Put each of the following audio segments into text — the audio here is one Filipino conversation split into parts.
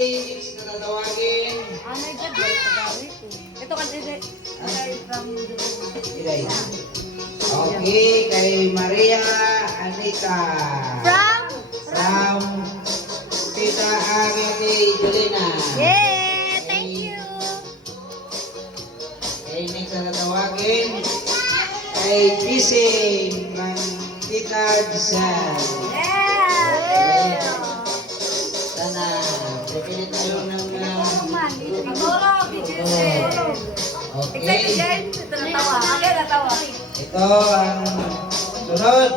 Next na tatawagin. Ito kasi from Iray. Okay, kay Maria Anita. From Tita Agate Jolena. Yeah, thank you. Okay, next na tatawagin. Kay Gising ng Tita Giselle. Yeah. Sana, pipili tayo ng okay. Ito ang sunod.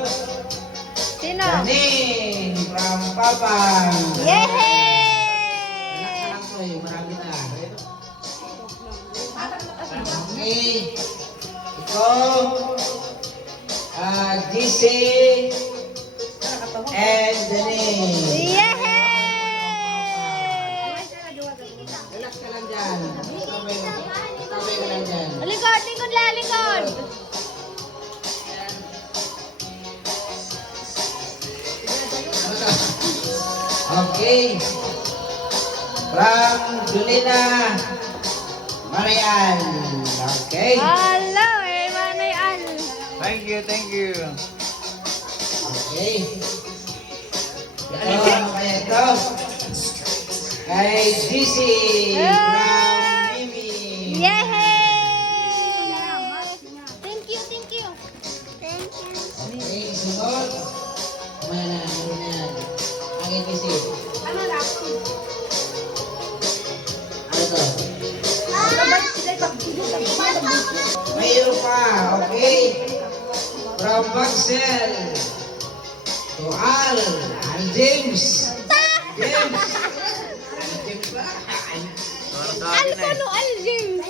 Sino? Janine from Papang. Yehey! Anak ko eh, marami na. Okay. Ito, GC and Janine. Yehey! Relax ka lang dyan. Sabay ka lang dyan. Likod, likod lang, likod. Okay. From Julina Marian. Okay. Hello, Manay Al. Thank you, thank you. Okay. Ito, kaya ito. Kay GC from Mimi. Yehey! Thank you, thank you. Thank you. Okay, sunod. Kumaya na, meron na yan. Kay GC. Ano to? Mayroon pa, okay. From Maxel to Al James. James. James ba? Al Sano Al James.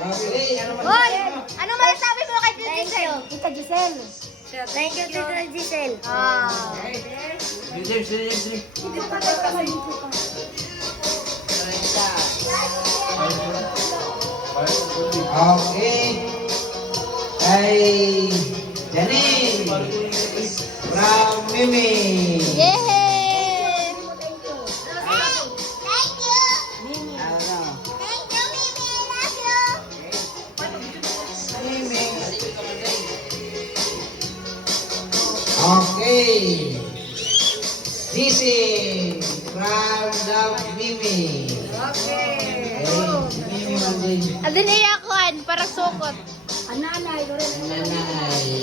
Okay, ano ba? Hoy, ano masasabi mo kay Tita Giselle? Tita Giselle. Thank you, Tita Giselle. James. Okay. Kay Janine from Mimi. Yehey! Okay. This is from the Mimi. Okay. Mimi Manding. Adin iyakuan, parang sukot. Nanay.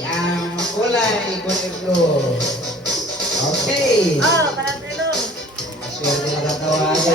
Ang kulay, kulay blue. Okay. Oh, parang telo. Swerte na tatawagan.